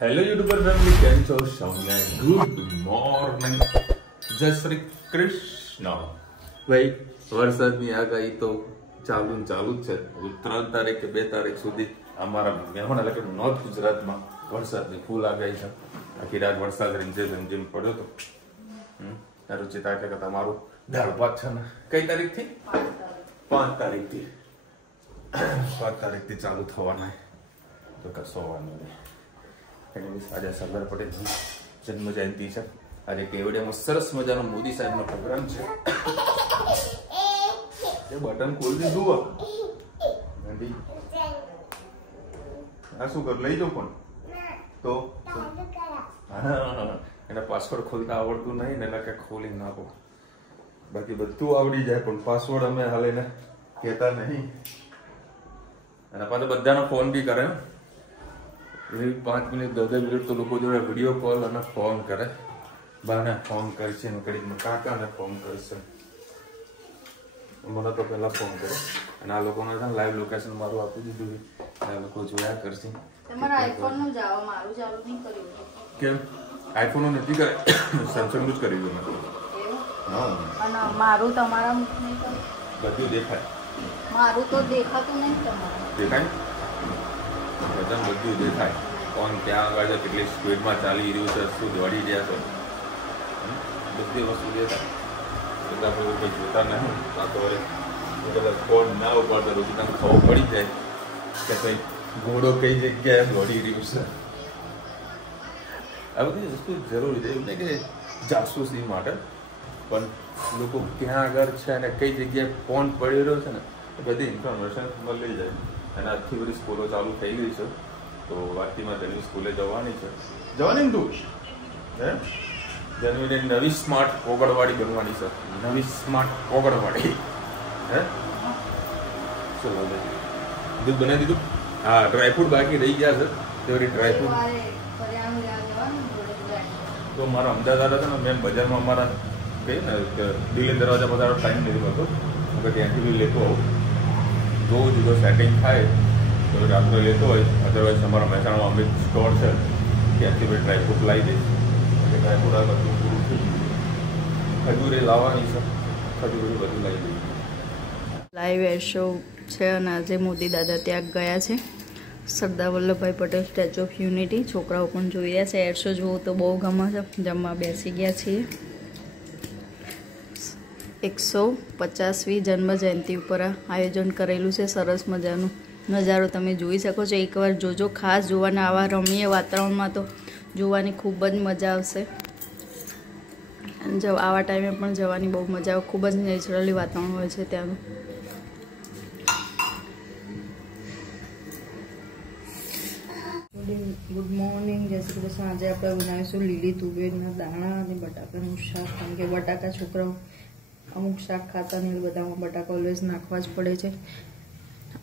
Hello YouTuber family, કેમ છો? સૌને ગુડ મોર્નિંગ, જય શ્રી કૃષ્ણ. ભાઈ, વરસાદની આગાહી તો ચાલુ જ છે. 3 તારીખ કે 2 તારીખ સુધી અમારા મહેમાન એટલે કે નોર્થ ગુજરાતમાં વરસાદની ફૂલ આગાહી છે. આખી રાત વરસાદ રીમઝીમ પડ્યો હતો. રૂચિતા કે તમારું દાળ ભાત છે ને કઈ તારીખથી? 5 તારીખથી 5 તારીખથી ચાલુ થવાના. તો કશો વાંધો નહીં. આજે સરદાર પટેલની જન્મ જયંતિ છે. આજે કેવડિયામાં સરસ મજાનો મોદી સાહેબનો પ્રોગ્રામ છે. એ બટન ખોલી દીધું. આ શું કર લઈ જાઉં પણ તો એને પાસવર્ડ ખોલતા આવડતું નહીં ને, એટલે કે ખોલી નાખો. બાકી બધું આવડી જાય પણ પાસવર્ડ અમે હાલ એને કહેતા નહીં. અને પાછા બધાનો ફોન બી કરે. 5 મિનિટ 10 મિનિટ તો લોકો જોડે વિડીયો કોલ અને ફોન કરે. બાને ફોન કરશે ને કડીમાં કાકાને ફોન કરશે. મને તો પહેલા ફોન કરે અને આ લોકોને લાઈવ લોકેશન મારું આપી દીધું. આ લોકો જોયા કરશે. તમારા આઈફોન નું જાવ, મારું ચાલુ નહીં કર્યું. કેમ? આઈફોન નું નથી કરે, સેમસંગ નું જ કરી દઉં. હા, અને મારું તમારા નહીં કર્યું. બધું દેખાય. મારું તો દેખાતું નહીં. તમારું દેખાય, બધા બધું દેખાય. કોણ ત્યાં આગળ છે, કેટલી સ્પીડમાં ચાલી રહ્યું છે, શું દોડી રહ્યા છે, બધી વસ્તુ દેખાય. બધા કોઈ જોતા નહીં. આ તો ફોન ના ઉપાડતા રોજના ખબર પડી જાય કે ભાઈ ઘોડો કઈ જગ્યાએ દોડી રહ્યું છે. આ બધી વસ્તુ જરૂરી છે. એવું નહીં કે જાસૂસી માટે, પણ લોકો ક્યાં આગળ છે અને કઈ જગ્યાએ ફોન પડી રહ્યો છે ને, એ બધી ઇન્ફોર્મેશન મળી જાય. અને આજથી બધી સ્કૂલો ચાલુ થઈ ગઈ છે. તો વાતીમાં તેની સ્કૂલે જવાની છે. જવાની ને તું? હે, જન્મીને નવી સ્માર્ટ પોગડવાડી બનવાની છે. નવી સ્માર્ટ પોગડવાડી. હે, ચલો દૂધ બનાવી દીધું. હા, ડ્રાયફ્રૂટ બાકી રહી ગયા છે. તે ડ્રાયફ્રૂટ તો મારા અમદાવાદ હતા ને, મેં બજારમાં અમારા કહીએ ને કે દિલ્હી દરવાજા બધા ટાઈમ નથી મળતો. હું ત્યાંથી બી લેતો આવું. જોઉં છું જો સેટિંગ થાય તો રાત્રે લેતો હોય. અદરવાઇઝ અમારા મહેસાણામાં અમૃત સ્ટોર છે, ત્યાંથી બી ડ્રાયફ્રૂટ લાવી દઈશ. એટલે ડ્રાયફ્રૂટ આ બધું પૂરું થઈ ગયું. ખજૂરી લાવવાની છે, ખજૂરી બધું લાવી દઈશ. લાઈવ એર શો છે અને આજે મોદી દાદા ત્યાં ગયા છે. Sardar Vallabhbhai Patel statue of unity. છોકરાઓ પણ જોઈ રહ્યા છે. એર શો જોવું તો બહુ ગમે છે. જમવા બેસી ગયા છીએ. 150મી જન્મ જયંતિ ઉપર આયોજન કરેલું છે. સરસ મજાનું નજારો તમે જોઈ શકો છો. એકવાર જોજો, ખાસ જોવાના. આવા રમણીય વાતાવરણમાં તો જોવાની ખૂબ જ મજા આવશે. અને આવા ટાઈમે પણ જવાની બહુ મજા આવે. ખૂબ જ નેચરલી વાતાવરણ હોય છે ત્યાંનું. ગુડ મોર્નિંગ, જય શ્રી કૃષ્ણ. આજે આપણે બનાવીશું લીલી તુવેરના દાણા અને બટાકાનું શાક. કારણ કે બટાકા છોકરાઓ અમુક શાક ખાતા નહીં, બધામાં બટાકા ઓલવેઝ નાખવા જ પડે છે.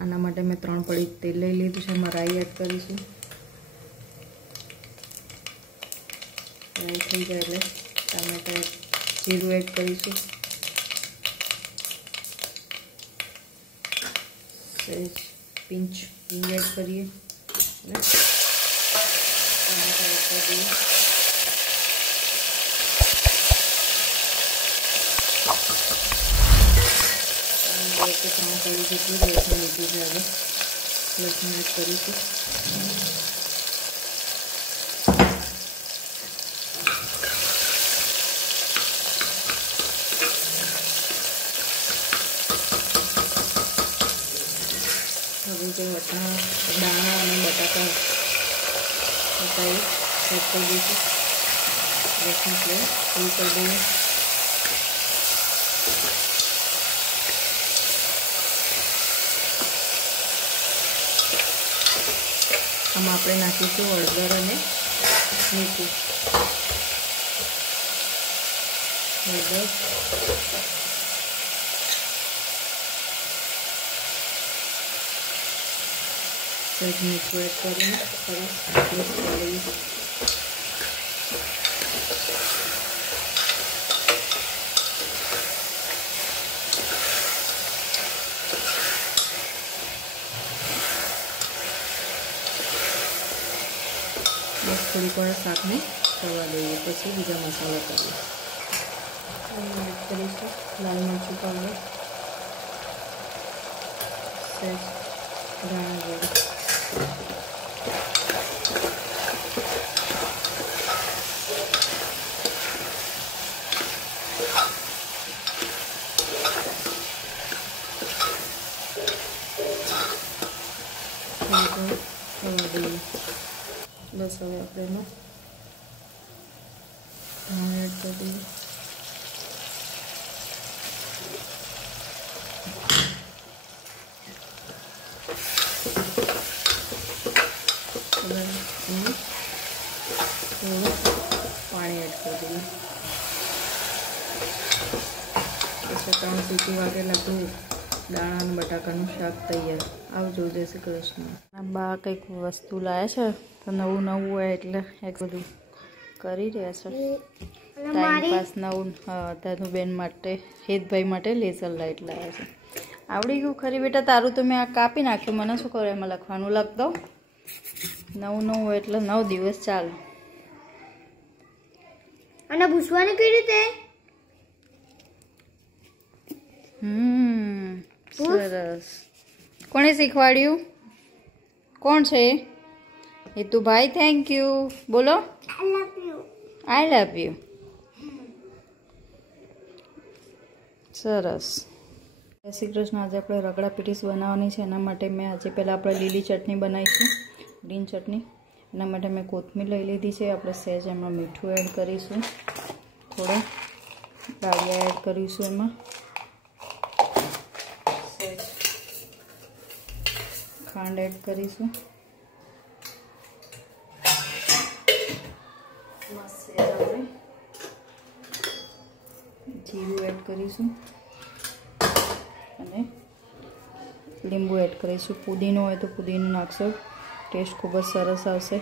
આના માટે મેં 3 પડી તેલ લઈ લીધું છે. એમાં રાઈ એડ કરીશું. રાઈ થઈ જાય એટલે ટામેટા, જીરું એડ કરીશું. સહેજ પિંચ હિંગ એડ કરીએ. ટામેટા એડ કરી દઈએ. કે 3 કડી જેટલું લસણ લીધું છે. હવે લસણ એડ કરીશું. હવે જે દાણા અને બટાકા હતા એ એડ કરી દઈશું. ગેસની ફ્લેમ ફૂલ કરી દઈએ. આમાં આપણે નાખીશું હળદર અને મીઠું. હળદર, સહેજ મીઠું એડ કરીને સરસ મિક્સ કરી લઈએ. બસ થોડીક વાર શાકને થવા દઈએ, પછી બીજા મસાલા કરીએ. એડ કરીશું લાલ મરચું પાવડર, સહેજ ધાણા જીરું, બસ હવે આપણે એમાં ધાણા એડ કરી દઈએ. થોડું પાણી એડ કરી દઈએ. પછી 3 સીટી વાગેલા દૂધ, દાણા અને બટાકાનું શાક તૈયાર. આવજો, જય શ્રી કૃષ્ણ. આ બા કંઈક વસ્તુ લાવ્યા છે, તો નવું નવું હોય એટલે એક બધું કરી રહ્યા છે ટાઈમ પાસ. નવું તનુબેન માટે, હેતભાઈ માટે લેઝર લાઇટ લાવ્યા છે. આવડી ગયું ખરી બેટા તારું? તો મેં આ કાપી નાખ્યું. મને શું કરે એમાં લખવાનું? લખ દો. નવું નવું હોય એટલે 9 દિવસ ચાલે. અને ભૂસવાનું કેવી રીતે? સરસ. કોણે શીખવાડ્યું? કોણ છે? હેતુભાઈ. Thank you. બોલો. I love you. સરસ. જય શ્રી કૃષ્ણ. આજે આપણે રગડા પેટીસ બનાવવાની છે. એના માટે મેં આજે પહેલાં આપણે લીલી ચટણી બનાવીશું, ગ્રીન ચટણી. એના માટે મેં કોથમીર લઈ લીધી છે. આપણે સહેજ એમાં મીઠું એડ કરીશું, થોડા ડાળિયા એડ કરીશું, એમાં સહેજ ખાંડ એડ કરીશું, સહેજ આપણે જીરું એડ કરીશું અને લીંબુ એડ કરીશું. પુદીનો હોય તો પુદીનો નાખશો, ટેસ્ટ ખૂબ જ સરસ આવશે.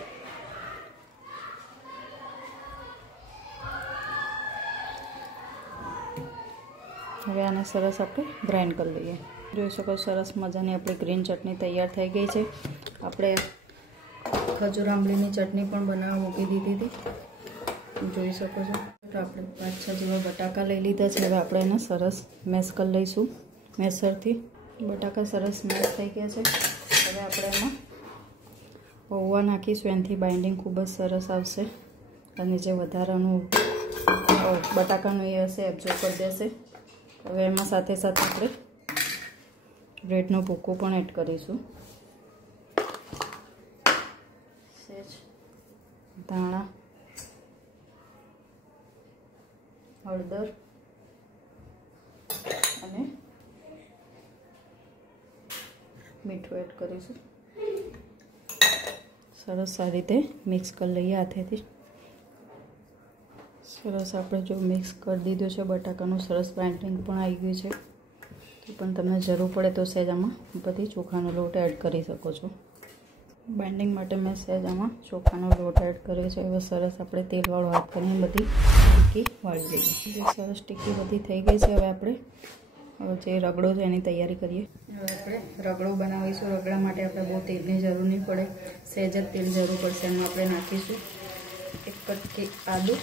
હવે આને સરસ આપણે ગ્રાઇન્ડ કરી લઈએ. જોઈ શકો સરસ મજાની આપણી ગ્રીન ચટણી તૈયાર થઈ ગઈ છે. આપણે ખજૂર આંબલીની ચટણી પણ બનાવવા મૂકી દીધી હતી, જોઈ શકો છો. તો આપણે 5-6 જેવા બટાકા લઈ લીધા છે. હવે આપણે એને સરસ મેશ કરી લઈશું મેસરથી. બટાકા સરસ મેશ થઈ ગયા છે. હવે આપણે એમાં પૌવા નાખીશું, એનાથી બાઇન્ડિંગ ખૂબ જ સરસ આવશે અને જે વધારાનું બટાકાનું એ હશે એબ્ઝોર્બ કરી દેશે. હવે એમાં સાથે સાથે આપણે બ્રેડનો ભૂકો પણ એડ કરીશું, સહેજ ધાણા, હળદર અને મીઠું એડ કરીશું. સરસ આ રીતે મિક્સ કરી લઈએ હાથેથી. સરસ આપણે જો મિક્સ કરી દીધું છે, બટાકાનું સરસ બાઇન્ડિંગ પણ આવી ગયું છે. તો પણ તમને જરૂર પડે તો સહેજ આમાં બધી ચોખાનો લોટ એડ કરી શકો છો. બાઇન્ડિંગ માટે મેં સહેજ આમાં ચોખાનો લોટ એડ કર્યો છે. હવે સરસ આપણે તેલવાળો હાથ કરીને બધી ટીકી વાળી દઈએ. સરસ ટીકી બધી થઈ ગઈ છે. હવે આપણે જે રગડો છે એની તૈયારી કરીએ. હવે આપણે રગડો બનાવીશું. રગડા માટે આપણે બહુ તેલની જરૂર નહીં પડે, સહેજ જ તેલ જરૂર પડશે. એમાં આપણે નાખીશું 1 કટકી આદુ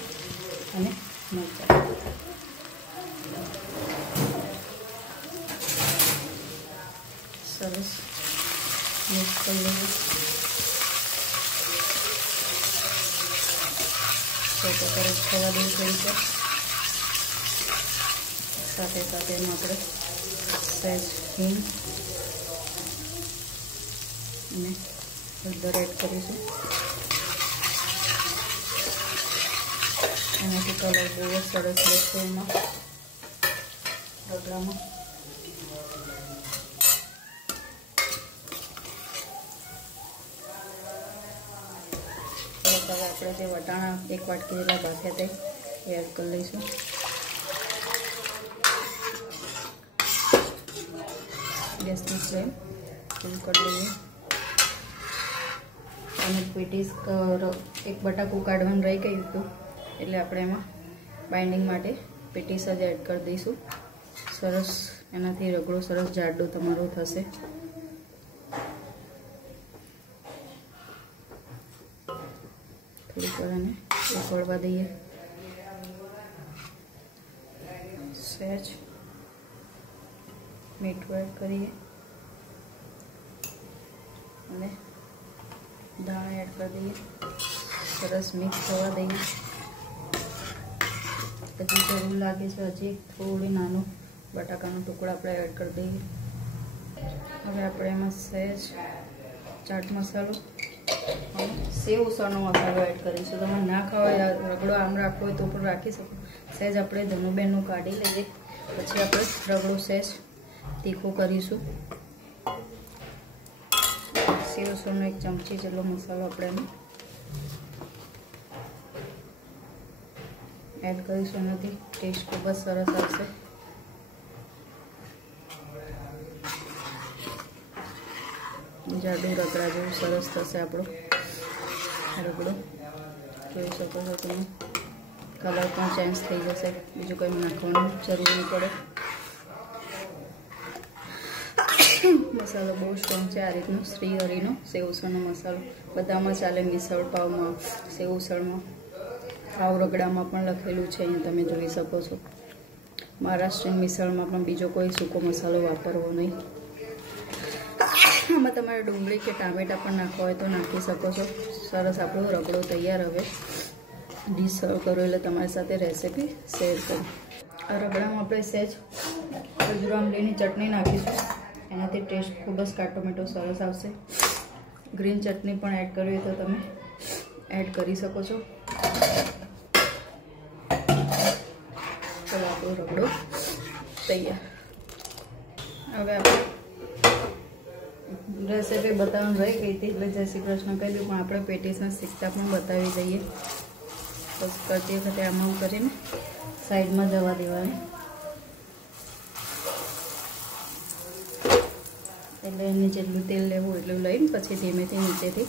અને મરચાં. સરસ મિક્સ કરી લઈએ. તરફ થવા દઈએ થોડીક વાર. સાથે સાથે એમાં આપણે સહેજ હિંગ અને હળદર એડ કરીશું. એનાથી કલર બહુ જ સરસ રહેશે એમાં રગડામાં. હવે આપણે જે વટાણા 1 વાટકી જેટલા બાફ્યા તે એડ કરી લઈશું. ગેસની ફ્લેમ ફૂલ કરી લઈએ. અને પેટીસ એક બટાકું કાઢવાનું રહી ગયું હતું એટલે આપણે એમાં બાઇન્ડિંગ માટે પેટીસ જ એડ કરી દઈશું. સરસ એનાથી રગડો સરસ જાડો તમારો થશે. થોડીક વાર એને ઉકળવા દઈએ. સહેજ મીઠું એડ કરીએ અને દાણા એડ કરી દઈએ. સરસ મિક્સ થવા દઈએ. પછી જરૂર લાગે છે હજી થોડી નાનું બટાકાનો ટુકડો આપણે એડ કરી દઈએ. હવે આપણે એમાં સહેજ ચાટ મસાલો અને સેવ ઉસળનો મસાલો એડ કરીશું. તમે ના ખાવા રગડો આમ રાખવો હોય તો પણ રાખી શકો. સહેજ આપણે ધનુબેનનું કાઢી લઈએ. પછી આપણે રગડો સહેજ તીખું કરીશું. સેવ ઉસળનો 1 ચમચી જેટલો મસાલો આપણે એમાં એડ કરીશું. એનાથી ટેસ્ટ ખૂબ જ સરસ આવશે. જાડું રગડા જેવું સરસ થશે આપણો રગડો. જોઈ શકો છો તમે, કલર પણ ચેન્જ થઈ જશે. બીજું કંઈ નાખવાનું જરૂર નહીં પડે. મસાલો બહુ સ્ટ્રોંગ છે. આ રીતનો શ્રી હરિનો સેવ ઉસળનો મસાલો બધામાં ચાલે. મિસળ પાવમાં, સેવ ઉસળમાં, પાવ રગડામાં પણ લખેલું છે. અહીંયા તમે જોઈ શકો છો. મહારાષ્ટ્રીયન મિસળમાં પણ બીજો કોઈ સૂકો મસાલો વાપરવો નહીં. આમાં તમારે ડુંગળી કે ટામેટા પણ નાખવા હોય તો નાખી શકો છો. સરસ આપણો રગડો તૈયાર. હવે ડીશ સર્વ કરો એટલે તમારી સાથે રેસીપી શેર કરું. આ રગડામાં આપણે સહેજ ખજૂર આંબલીની ચટણી નાખીશું. એનાથી ટેસ્ટ ખૂબ જ કાટો મીઠો સરસ આવશે. ગ્રીન ચટણી પણ એડ કરવી હોય તો તમે એડ કરી શકો છો. ચલો આપણો રગડો તૈયાર. હવે આપણે રેસીપી બતાવવાનું રહી ગઈ હતી એટલે જય શ્રી કૃષ્ણ કહી દઉં. પણ આપણે પેટીસને શીખતા પણ બતાવી દઈએ. બસ કરતી વખતે આમાં કરીને સાઈડમાં જવા દેવાની. એટલે એને જેટલું તેલ લેવું એટલું લઈને પછી ધીમેથી નીચેથી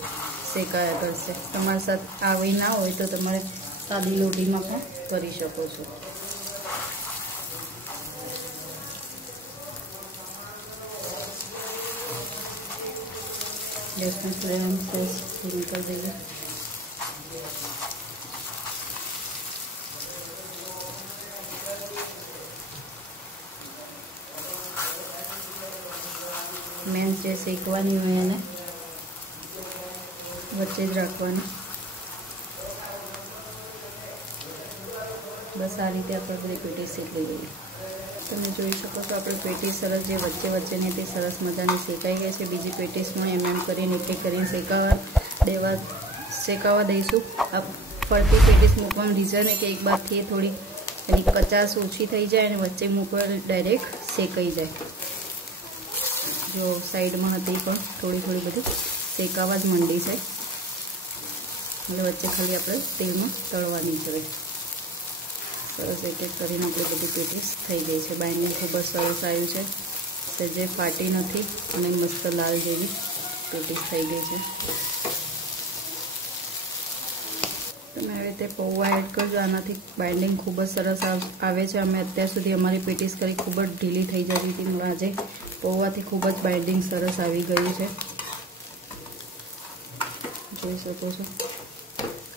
શેકાયા કરશે. તમારી સાથે આવી ના હોય તો તમારે સાદી લોટીમાં પણ કરી શકો છો. ગેસની ફ્લેમ સહેજ ધીમી કરી દઈએ. મેન જે શેકવાની હોય એને વચ્ચે જ રાખવાની. બસ આ રીતે આપણે બધી પેટી શેકી દઈએ. તમે જોઈ શકો છો આપણે પેટી સરસ જે વચ્ચે વચ્ચેની તે સરસ મજાની શેકાઈ ગઈ છે. બીજી પેટીસમાં એમ કરીને એક એક કરીને શેકાવા દઈશું. આ ફરતી પેટીસ મૂકવાનું રીઝન કે એક બાદથી થોડી એની કચાશ ઓછી થઈ જાય અને વચ્ચે મૂકવા ડાયરેક્ટ શેકાઈ જાય. જો સાઈડમાં હતી પણ થોડી થોડી બધી શેકાવા જ માંડી છે. એટલે વચ્ચે ખાલી આપણે તેલમાં તળવાની જ રહે. સરસ એક એક કરીને આપણી બધી પેટીસ થઈ ગઈ છે. બાઇન્ડિંગ ખૂબ જ સરસ આવ્યું છે. સહેજે ફાટી નથી અને મસ્ત લાલ જેવી પેટીસ થઈ ગઈ છે. તમે આવી રીતે પૌવા એડ કરજો. આનાથી બાઇન્ડિંગ ખૂબ જ સરસ આવે છે. અમે અત્યાર સુધી અમારી પેટીસ કરી ખૂબ જ ઢીલી થઈ જતી હતી. આજે પૌવાથી ખૂબ જ બાઇન્ડિંગ સરસ આવી ગયું છે. જોઈ શકો છો.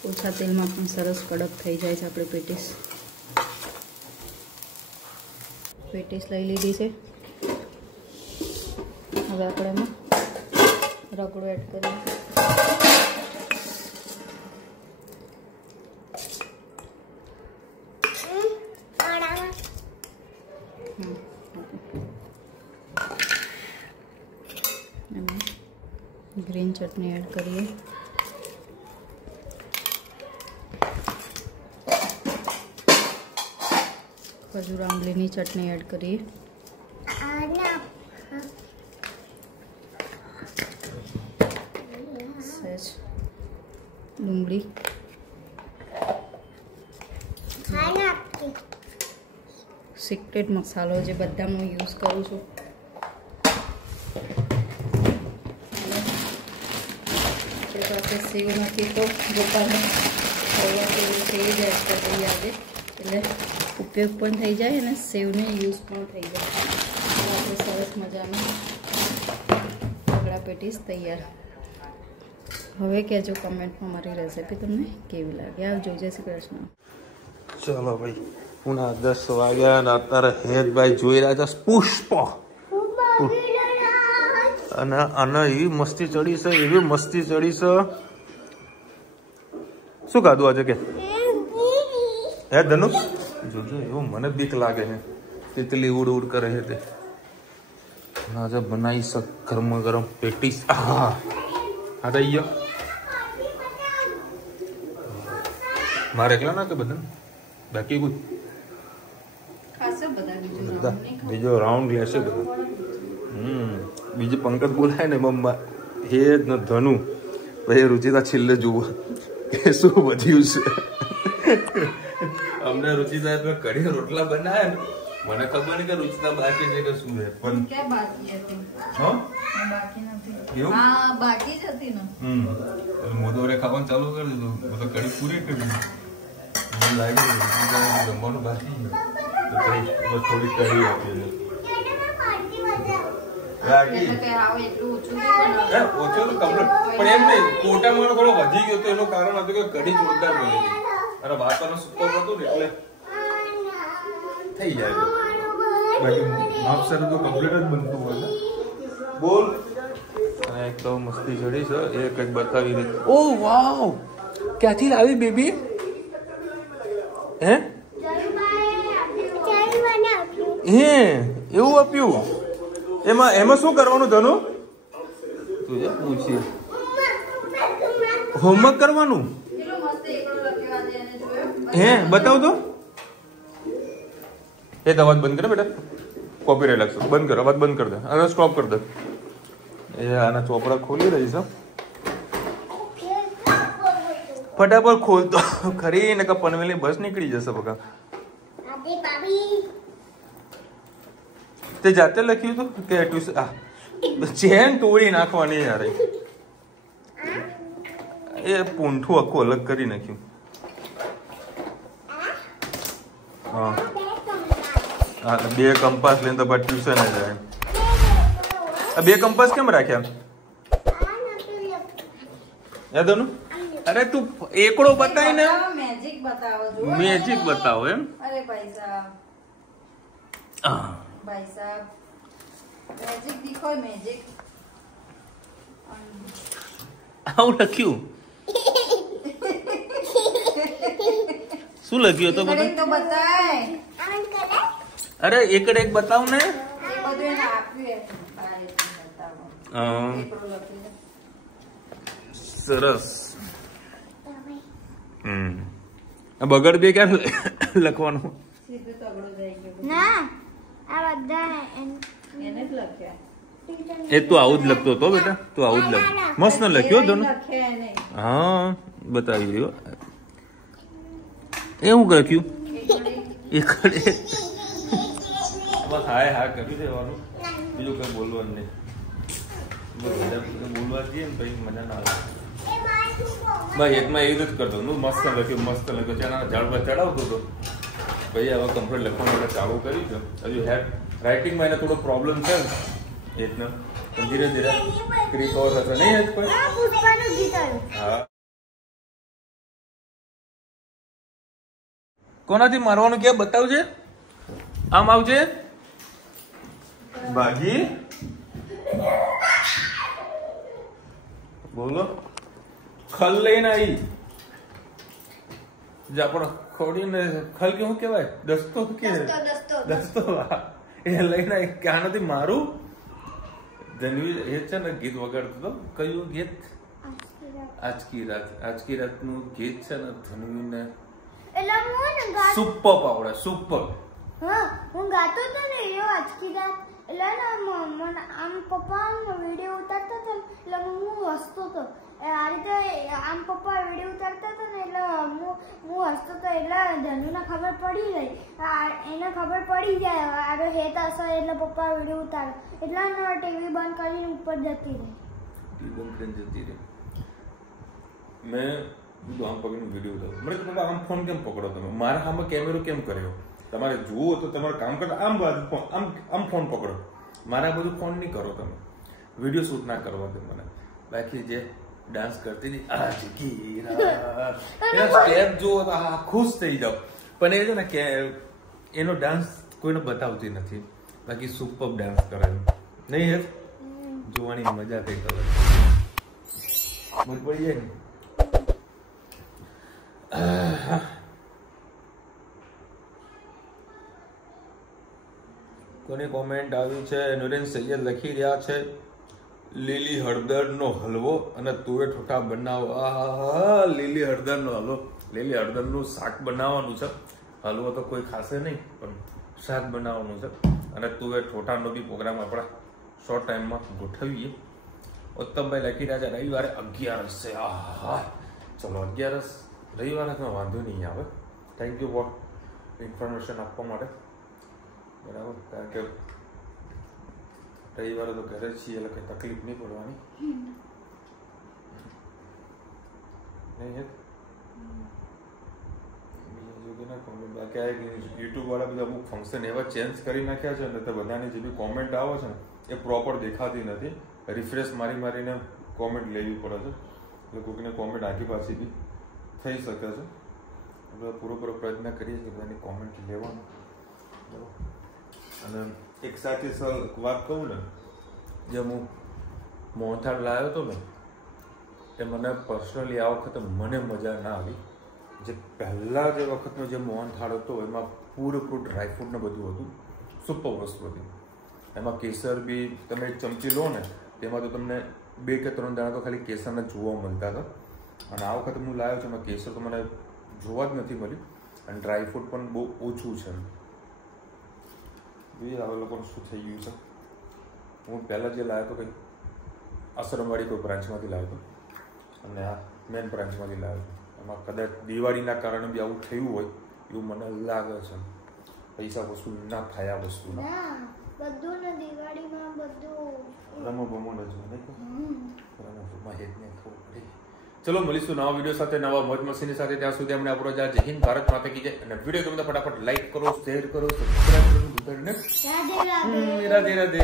ઓછા તેલમાં પણ સરસ કડક થઈ જાય છે આપણી પેટીસ. પેટીસ લઈ લીધી છે. હવે આપણે એમાં રગડો એડ કરીએ. ગ્રીન ચટણી એડ કરીએ. ખજૂર આંબલીની ચટણી એડ કરીએ. સહેજ ડુંગળી, સિક્રેટ મસાલો જે બધામાં હું યુઝ કરું છું. આપણે સેવ નથી તો ગોપાલને ખવડા સેવ જ એડ કરી આજે એટલે ઉપયોગ પણ થઈ જાય અને સેવનો યુઝ પણ થઈ જાય. આપણે સરસ મજાનું રગડા પેટીસ તૈયાર. હવે કહેજો કમેન્ટમાં મારી રેસિપી તમને કેવી લાગે. આવજો. જય શ્રી કૃષ્ણ. ચલો ભાઈ, પુના 10 વાગ્યા અને અત્યારે હેતભાઈ જોઈ રહ્યા છે પુષ્પ. અને આને એવી મસ્તી ચડી છે, એવી મસ્તી ચડી છે. શું ખાધું આજે કે હે ધનુષ? જોજો, એવું મને બીક લાગે છે. તિતલી ઉડ ઉડ કરે છે તે. આજે બનાવી છે ગરમ ગરમ પેટીસ. હા હા થઈ ગયો. મારે એકલા ના કે બધા બાકી કોઈ બીજો રાઉન્ડ લેશે બધા. બીજું પંકજ બોલાય ને મમ્મા હે ન ધનુ ભાઈ રુચિતા છેલ્લે જુઓ કે શું વધ્યું છે. અમને રુચિતા કઢી રોટલા બનાવ્યા ને મને ખબર નહીં કે રુચિતા બાકી છે કે શું છે પણ કે બાકી હતી. હા બાકી નથી. એવું હા બાકી જ હતી ને. મોદોરે ખાવાનું ચાલુ કરી દીધું. તો કઢી પૂરી કરી દીધી. મને લાગ્યું જમવાનું બાકી તો થોડી કઢી આપી દે. ઓછો તો કમ્પ્લીટ પણ એમ નહીં કોટામાં થોડો વધી ગયો તો એનું કારણ હતું કે કઢી જોરદાર બની હતી અને વાસણનું સુપર હતું ને એટલે થઈ જાય. બાકી માપસર તો કમ્પ્લીટ જ બનતું હોય. બોલ. અને એક તો મસ્તી ચડી છે એ કંઈક બતાવી દે. ઓ વાવ, ક્યાંથી લાવી બેબી? હે હે એવું આપ્યું? એમાં શું કરવાનું ધનુ? તું પૂછી હોમવર્ક કરવાનું હે? બતાવ તો. એ અવાજ બંધ કરે બેટા, કોપીરાઈટ લાગશે. બંધ કર, અવાજ બંધ કર દે અને સ્ટોપ કર દે. એ આના ચોપડા ખોલી રહી છે. ફટાફટ ખોલતો ખરી ને કે પનવેલની બસ નીકળી જશે બકા. તે જાતે લખ્યું હતું કે ટ્યુશન ચેન તોડી નાખવાની યાર. એ પૂંઠું આખું અલગ કરી નાખ્યું. હા હા, 2 કંપાસ લઈને તો ટ્યુશન જાય. આ 2 કંપાસ કેમ રાખ્યા યાદ? અરે તું એકડો બતાય ને. મેજિક બતાવો. મેજિક બતાવો એમ? અરે ભાઈ સાહેબ, ભાઈ સાહેબ મેજિક દીખો. મેજિક આવું લખ્યું? શું લખ્યું હતું બધું? તો બતાય. અરે એકડે એક બતાવ ને. એ બધું એને આપ્યું. સરસ. બગડ બે ક્યાં લખવાનું? સીધું તગડો જાય ગયો. ના આ બધા એને જ લખ્યા. એ તું આવું જ લખતો હતો બેટા, તું આવું જ લખ. મસ્ત ન લખ્યો ધનુ. લખ્યા એને. હા બતાવી રહ્યો. એવું લખ્યું? એકડે હાય હા કરી દેવાનું, બીજું કઈ બોલવાનું નહીં. બોલવા જઈએ ને પછી મજા ના આવે. ભાઈ એકમાં એ જ કરતો મસ્ત લખ્યું, મસ્ત લખ્યું. તેના ઝાડ પર ચડાવતો હતો. ભાઈ હવે કમ્પ્લીટ લખવાનું એટલે ચાલુ કર્યું છે. હજુ રાઇટિંગમાં એને થોડો પ્રોબ્લેમ છે ને એટલે પણ ધીરે ધીરે રિકવર થશે. નહીં જ કોઈ. હા કોનાથી મારવાનું કે બતાવજે. આમ આવજે બાજી. બોલો. ખલ લઈને આવી પણ ખોડીને ખલ કે શું કેવાય? દસ્તો કે દસ્તો એ લઈને આવી. ક્યાં નથી મારું ધનવી એ છે ને ગીત વગાડતો હતો. કયું ગીત? આજકી રાત. આજકી રાત નું ગીત છે ને ધનવી ને સુપર આવડે. સુપર. હા હું ગાતો હતો ને એ આજકી રાત. એટલે મને આમ પપ્પા વિડીયો ઉતારતા હતા એટલે હું હસતો હતો. આ રીતે આમ પપ્પા વિડીયો ઉતારતા હતા ને એટલે હું હસતો હતો. એટલે ધનુને ખબર પડી ગઈ. એને ખબર પડી જાય આરો હેત હશે એટલે પપ્પા વિડીયો ઉતારે. એટલે ટીવી બંધ કરીને ઉપર જતી રહી. ટીવી બંધ કરીને જતી રહી. મેં આમ પકડીને વિડીયો ઉતારો. મને તો પપ્પા આમ ફોન કેમ પકડો તમે? મારા સામે કેમેરો કેમ કર્યો? તમારે જુઓ તો તમારે કામ કરતા આમ આમ ફોન પકડો. મારા બધું ફોન નહીં કરો તમે. વિડીયો શૂટ ના કરવા દે મને. બાકી જે ડાન્સ કરતી હતી એના સ્ટેપ જો ખુશ થઈ જાવ. પણ એ છે ને કે એનો ડાન્સ કોઈને બતાવતી નથી, બાકી સુપર ડાન્સ કરે નહીં હે, જોવાની મજા કઈ કરે મત પડી જાય ને. કોની કોમેન્ટ આવી છે? નુરેન સૈયદ લખી રહ્યા છે લીલી હળદરનો હલવો અને તુવેર ઠોઠા બનાવવા. લીલી હળદરનો હલવો, લીલી હળદરનું શાક બનાવવાનું છે. હલવો તો કોઈ ખાશે નહીં, પણ શાક બનાવવાનું છે. અને તુવેર ઠોઠાનો બી પ્રોગ્રામ આપણા શોર્ટ ટાઈમમાં ગોઠવીએ. ઉત્તમભાઈ લખી રહ્યા છે રવિવારે 11 છે. ચલો 11 રવિવારે તો વાંધો નહીં આવે. થેન્ક યુ ફોર ઇન્ફોર્મેશન આપવા માટે. બરાબર, કારણ કે રવિવારે તો ઘરે છીએ એટલે કંઈ તકલીફ નહીં પડવાની. નહીં બાકી આ યુટ્યુબ વાળા બધા અમુક ફંક્શન એવા ચેન્જ કરી નાખ્યા છે ને તો બધાની જે બી કોમેન્ટ આવે છે ને એ પ્રોપર દેખાતી નથી. રિફ્રેશ મારીને કોમેન્ટ લેવી પડે છે, એટલે કોઈકને કોમેન્ટ આખી પાછી બી થઈ શકે છે. આપણે પૂરો પ્રયત્ન કરીએ છીએ બધાની કોમેન્ટ લેવાનો. અને એક સાથે વાત કહું ને, જે હું મોહનથાળ લાવ્યો હતો ને એ મને પર્સનલી આ વખતે મને મજા ના આવી. જે પહેલાં જે વખતનો જે મોહનથાળ હતો એમાં પૂરેપૂરું ડ્રાયફ્રૂટ ને બધું હતું, સુપર વસ્તુ હતી. એમાં કેસર બી તમે એક ચમચી લો ને તેમાં તો તમને 2 કે 3 દાણા તો ખાલી કેસરના જોવા મળતા હતા. અને આ વખતે હું લાવ્યો છું એમાં કેસર તો મને જોવા જ નથી મળ્યું, અને ડ્રાયફ્રૂટ પણ બહુ ઓછું છે. જોઈએ હવે લોકોનું શું થઈ ગયું છે. હું પહેલાં જે લાવ્યો હતો કંઈક આશ્રમવાળી કોઈ બ્રાન્ચમાંથી લાવ્યો હતો, અને આ મેન બ્રાન્ચમાંથી લાવ્યો હતો. એમાં કદાચ દિવાળીના કારણે બી આવું થયું હોય એવું મને લાગે છે. પૈસા વસૂલ ના થાય આ વસ્તુના. બધું ને દિવાળીમાં બધું રમો બમો ન જો નહીં રમોમાં હેત નહીં ખબર પડી. ચલો મળીશું નવા વિડીયો સાથે, નવા મોજ મસ્તીની સાથે. ત્યાં સુધી અમને આપણો જય હિન્દ, ભારત માતા કી જય. અને વિડીયો ગમે તો ફટાફટ લાઈક કરો, શેર કરો, સબસ્ક્રાઇબ કરો. રાધે રાધે.